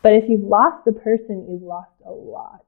But if you've lost the person, you've lost a lot.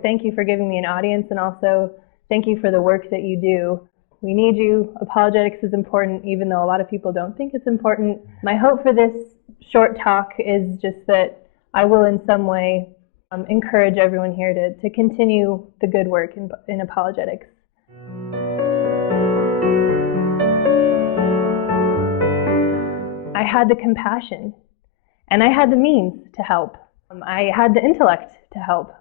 Thank you for giving me an audience, and also thank you for the work that you do. We need you. Apologetics is important, even though a lot of people don't think it's important. My hope for this short talk is just that I will in some way encourage everyone here to continue the good work in apologetics. I had the compassion, and I had the means to help. I had the intellect to help,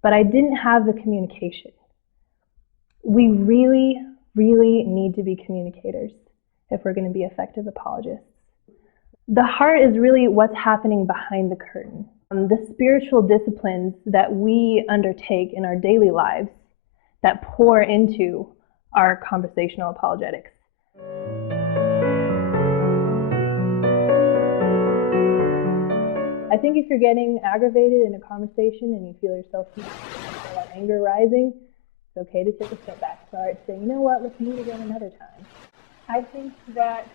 but I didn't have the communication. We really, really need to be communicators if we're going to be effective apologists. The heart is really what's happening behind the curtain. The spiritual disciplines that we undertake in our daily lives that pour into our conversational apologetics. I think if you're getting aggravated in a conversation and you feel yourself feel that anger rising, it's okay to take a step back, start saying, you know what, let's meet again another time. I think that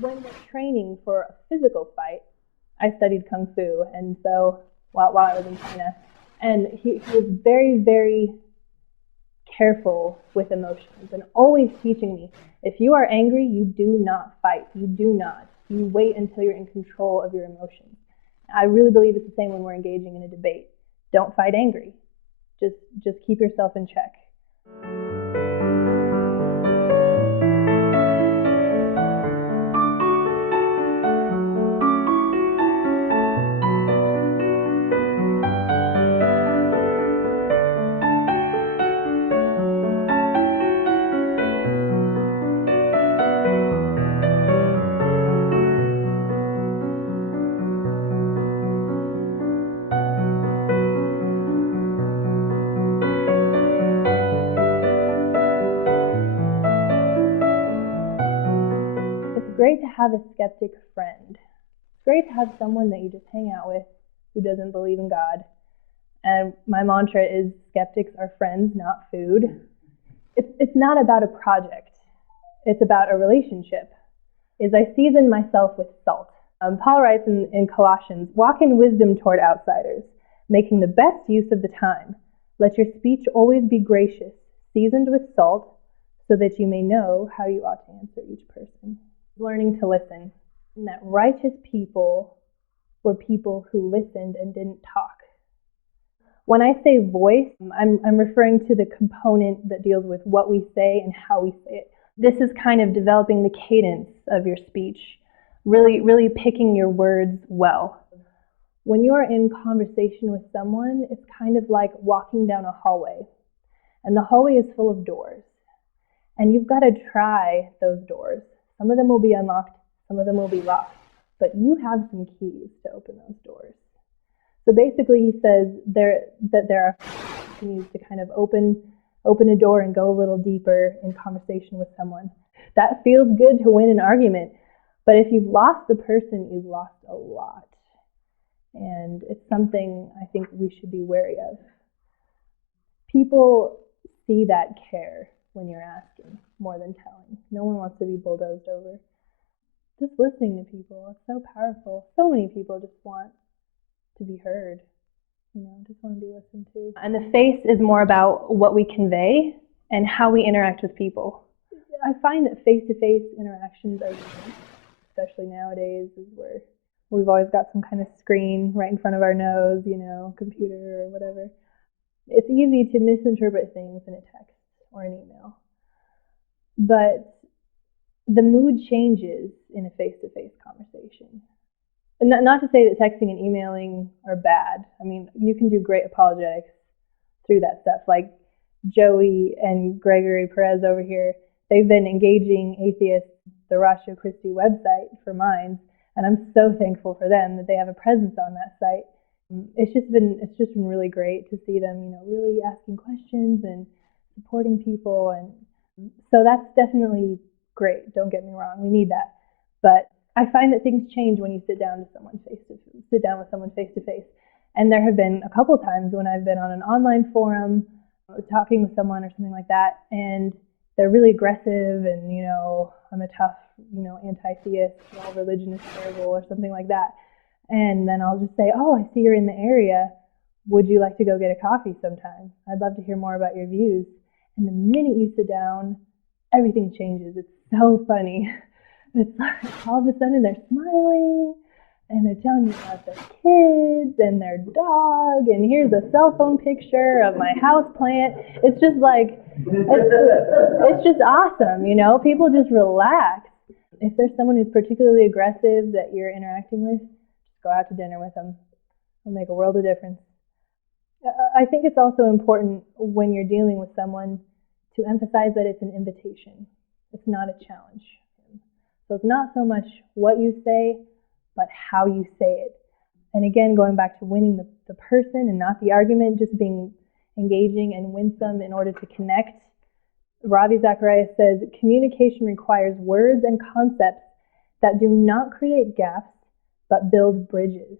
when we're training for a physical fight, I studied Kung Fu, and so while I was in China, and he was very, very careful with emotions and always teaching me, if you are angry, you do not fight. You do not. You wait until you're in control of your emotions. I really believe it's the same when we're engaging in a debate. Don't fight angry. Just keep yourself in check. It's great to have a skeptic friend. It's great to have someone that you just hang out with who doesn't believe in God. And my mantra is, skeptics are friends, not food. It's not about a project. It's about a relationship. Is I season myself with salt. Paul writes in Colossians, walk in wisdom toward outsiders, making the best use of the time. Let your speech always be gracious, seasoned with salt, so that you may know how you ought to answer each person. Learning to listen. And that righteous people were people who listened and didn't talk. When I say voice, I'm referring to the component that deals with what we say and how we say it. This is kind of developing the cadence of your speech, really picking your words well. When you're in conversation with someone, it's kind of like walking down a hallway. And the hallway is full of doors. And you've got to try those doors. Some of them will be unlocked, some of them will be locked. But you have some keys to open those doors. So basically he says that there are you can use to kind of open a door and go a little deeper in conversation with someone. That feels good to win an argument, but if you've lost the person, you've lost a lot. And it's something I think we should be wary of. People see that care when you're asking more than telling. No one wants to be bulldozed over. Just listening to people, it's so powerful. So many people just want to be heard, just want to be listened to. And the face is more about what we convey and how we interact with people. I find that face-to-face interactions are unique, especially nowadays, is where we've always got some kind of screen right in front of our nose, computer or whatever. It's easy to misinterpret things in a text or an email. But the mood changes in a face-to-face conversation. And not to say that texting and emailing are bad. I mean, you can do great apologetics through that stuff. Like Joey and Gregory Perez over here, they've been engaging atheists, the Ratio Christi website for Minds, and I'm so thankful for them that they have a presence on that site. It's just been really great to see them, really asking questions and supporting people, and so that's definitely great. Don't get me wrong, we need that. But I find that things change when you sit down with someone face to face. And there have been a couple times when I've been on an online forum talking with someone or something like that, and they're really aggressive, and I'm a tough, anti-theist, all religion is terrible or something like that. And then I'll just say, oh, I see you're in the area. Would you like to go get a coffee sometime? I'd love to hear more about your views. And the minute you sit down, everything changes. It's so funny. It's like all of a sudden they're smiling, and they're telling you about their kids and their dog, and here's a cell phone picture of my house plant. It's just like, it's just awesome, People just relax. If there's someone who's particularly aggressive that you're interacting with, just go out to dinner with them. It'll make a world of difference. I think it's also important when you're dealing with someone to emphasize that it's an invitation. It's not a challenge. So it's not so much what you say, but how you say it. And again, going back to winning the person and not the argument, just being engaging and winsome in order to connect. Ravi Zacharias says, communication requires words and concepts that do not create gaps, but build bridges.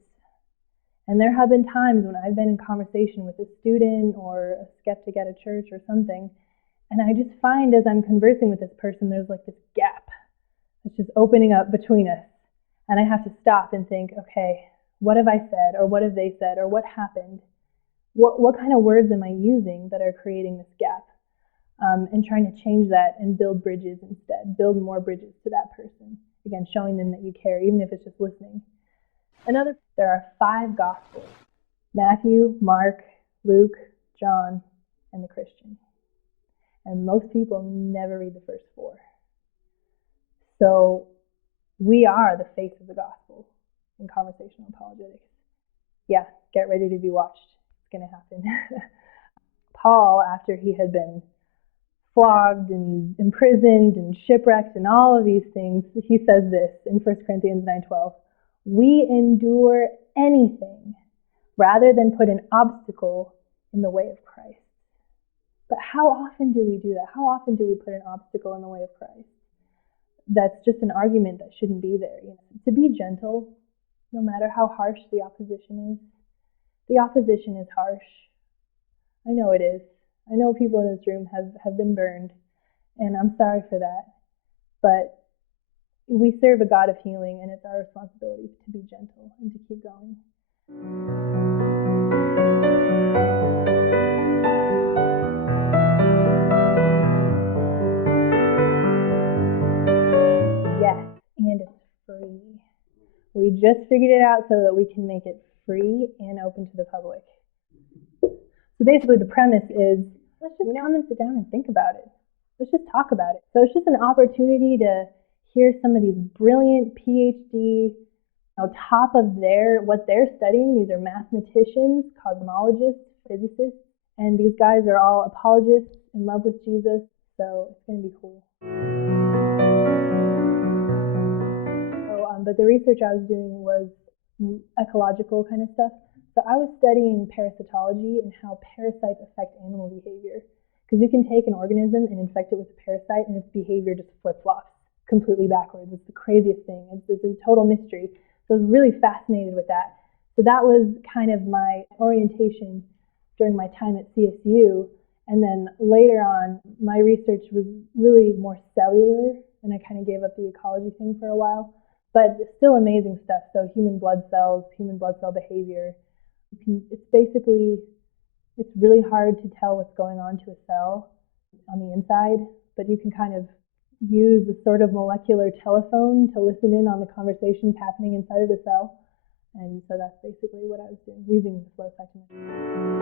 And there have been times when I've been in conversation with a student or a skeptic at a church or something, and I just find as I'm conversing with this person, there's like this gap that's just opening up between us. And I have to stop and think, okay, what have I said, or what have they said, or what happened? What kind of words am I using that are creating this gap? And trying to change that and build bridges instead. Build more bridges to that person. Again, showing them that you care, even if it's just listening. There are 5 Gospels: Matthew, Mark, Luke, John, and the Christian. And most people never read the first 4. So we are the face of the gospel in conversational apologetics. Yeah, get ready to be watched. It's going to happen. Paul, after he had been flogged and imprisoned and shipwrecked and all of these things, he says this in 1 Corinthians 9:12, we endure anything rather than put an obstacle in the way of Christ. But how often do we do that? How often do we put an obstacle in the way of Christ? That's just an argument that shouldn't be there. To be gentle, no matter how harsh the opposition is. The opposition is harsh. I know it is. I know people in this room have been burned, and I'm sorry for that. But we serve a God of healing, and it's our responsibility to be gentle and to keep going. Yes, and it's free. We just figured it out so that we can make it free and open to the public. So basically the premise is, let's just come and sit down and think about it. Let's just talk about it. So it's just an opportunity to hear some of these brilliant PhD, top of what they're studying. These are mathematicians, cosmologists, physicists, and these guys are all apologists in love with Jesus. So it's going to be cool. But the research I was doing was ecological kind of stuff. So I was studying parasitology and how parasites affect animal behavior. Because you can take an organism and infect it with a parasite, and its behavior just flip-flops completely backwards. It's the craziest thing. It's a total mystery. So I was really fascinated with that. So that was kind of my orientation during my time at CSU. And then later on, my research was really more cellular, and I kind of gave up the ecology thing for a while. But it's still amazing stuff. So human blood cells, human blood cell behavior. It's really hard to tell what's going on to a cell on the inside, but you can kind of use a sort of molecular telephone to listen in on the conversations happening inside of the cell. And so that's basically what I was doing, using the flow cytometry.